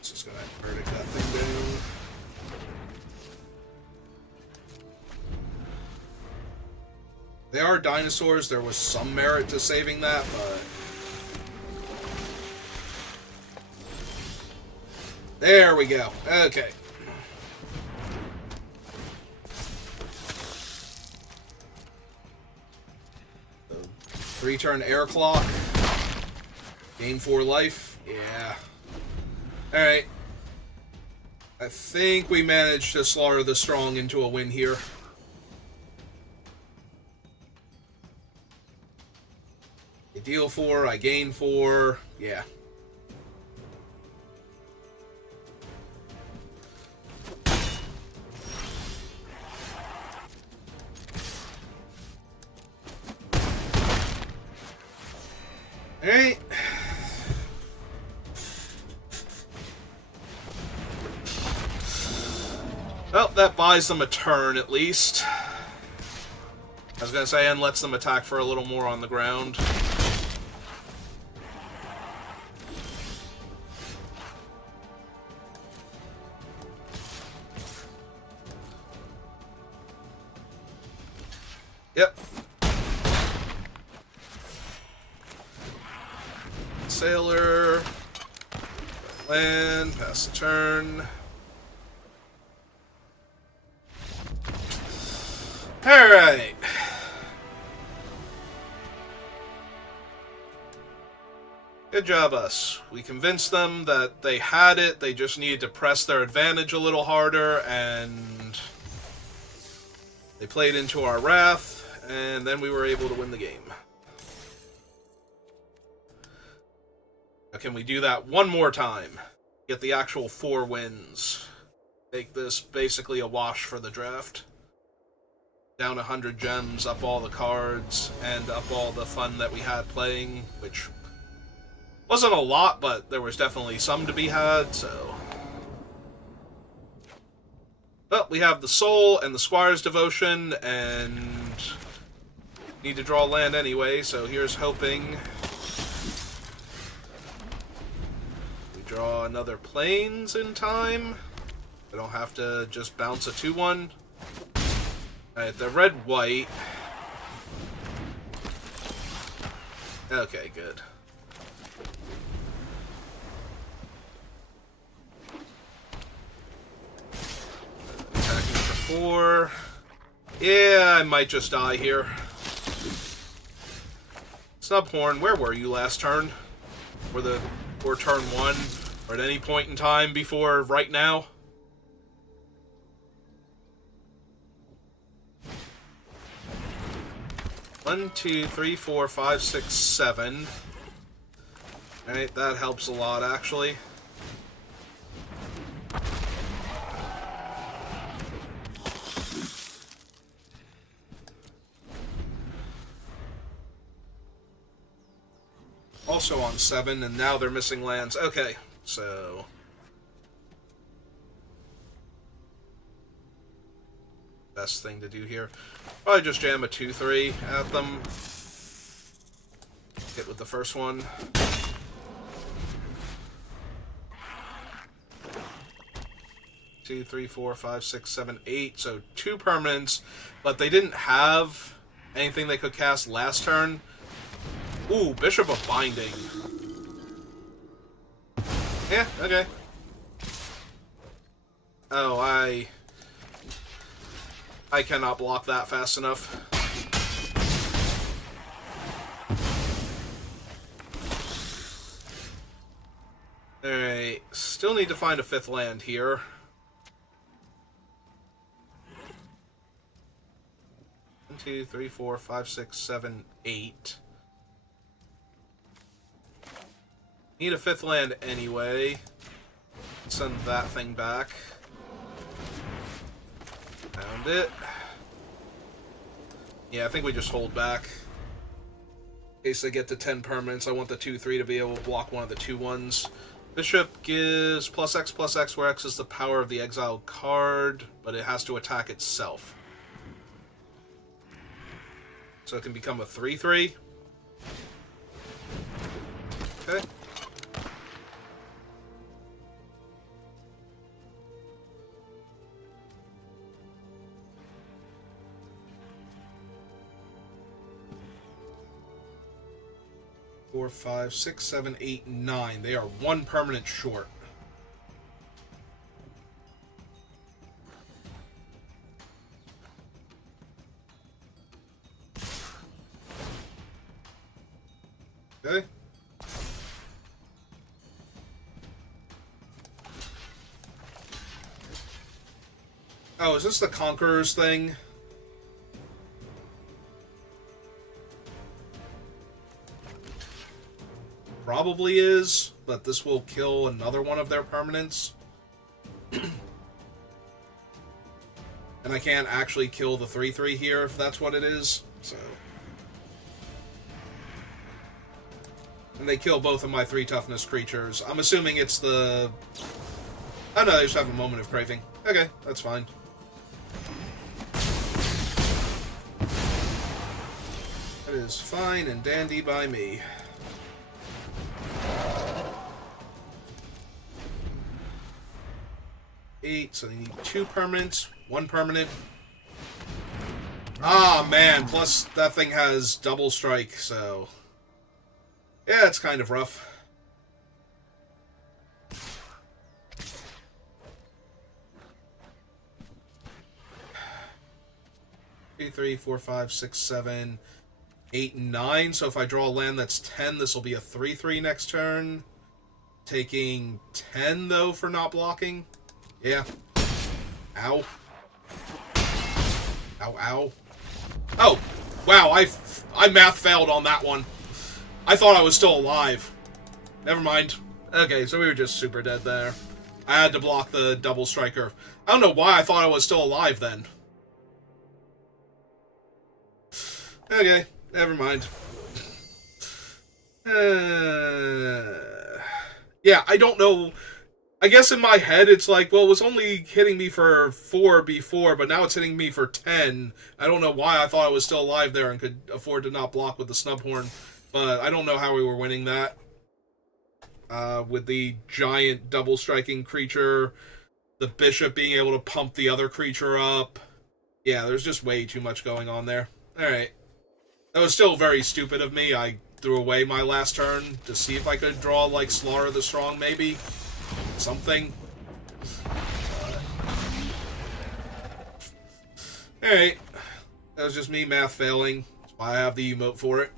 Just gonna verdict that thing down. They are dinosaurs. There was some merit to saving that, but... There we go. Okay. So, 3-turn air clock. Gain 4 life. Yeah. Alright. I think we managed to slaughter the strong into a win here. I deal 4, I gain 4. Yeah. Alright. Well, that buys them a turn, at least. I was gonna say, and lets them attack for a little more on the ground. Yep. Sailor. Land. Pass the turn. Alright. Good job, us. We convinced them that they had it, they just needed to press their advantage a little harder, and They played into our wrath, and then we were able to win the game. Now, can we do that one more time? Get the actual 4 wins. Make this basically a wash for the draft. Down 100 gems, up all the cards, and up all the fun that we had playing, which wasn't a lot, but there was definitely some to be had, so... Well, we have the Soul and the Squire's Devotion, and need to draw land anyway, so here's hoping we draw another Plains in time. I don't have to just bounce a 2-1. Alright, the red-white. Okay, good. Attacking for 4. Yeah, I might just die here. Snubhorn, where were you last turn? Or turn 1? Or at any point in time before right now? One, 2, 3, 4, 5, 6, 7. Alright, that helps a lot, actually. Also on 7, and now they're missing lands. Okay, so... best thing to do here. Probably just jam a 2-3 at them. Hit with the first one. Two, 3, 4, 5, 6, 7, 8. So 2 permanents, but they didn't have anything they could cast last turn. Ooh, Bishop of Binding. Yeah, okay. Oh, I cannot block that fast enough. Alright, still need to find a 5th land here. One, 2, 3, 4, 5, 6, 7, 8. Need a 5th land anyway. Send that thing back. Found it. Yeah, I think we just hold back. In case they get to 10 permanents, I want the 2-3 to be able to block one of the 2-1s. Bishop gives +X/+X, where X is the power of the exiled card, but it has to attack itself. So it can become a 3-3. Okay. Four, 5, 6, 7, 8, 9. They are 1 permanent short. Okay. Oh, is this the Conqueror's thing? Probably is, but this will kill another one of their permanents. And I can't actually kill the 3-3 here if that's what it is, so... And they kill both of my 3 toughness creatures. I'm assuming it's the... Oh no, they just have a moment of craving. Okay, that's fine. That is fine and dandy by me. So they need 2 permanents, 1 permanent. Ah, man, plus that thing has double strike, so... yeah, it's kind of rough. 2, 3, 4, 5, 6, 7, 8, 9. So if I draw a land that's 10, this will be a 3-3 next turn. Taking 10, though, for not blocking. Yeah. Ow. Ow, ow. Oh, wow, I math failed on that one. I thought I was still alive. Never mind. Okay, so we were just super dead there. I had to block the double striker. I don't know why I thought I was still alive then. Okay, never mind. Yeah, I don't know. I guess in my head it's like, well, it was only hitting me for 4 before, but now it's hitting me for 10. I don't know why I thought I was still alive there and could afford to not block with the snub horn, but I don't know how we were winning that. With the giant double striking creature, the bishop being able to pump the other creature up. Yeah, there's just way too much going on there. Alright. That was still very stupid of me. I threw away my last turn to see if I could draw, like, Slaughter the Strong, maybe. Something. Alright. That was just me math failing. That's why I have the emote for it.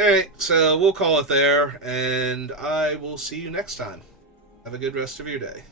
Alright, so we'll call it there, and I will see you next time. Have a good rest of your day.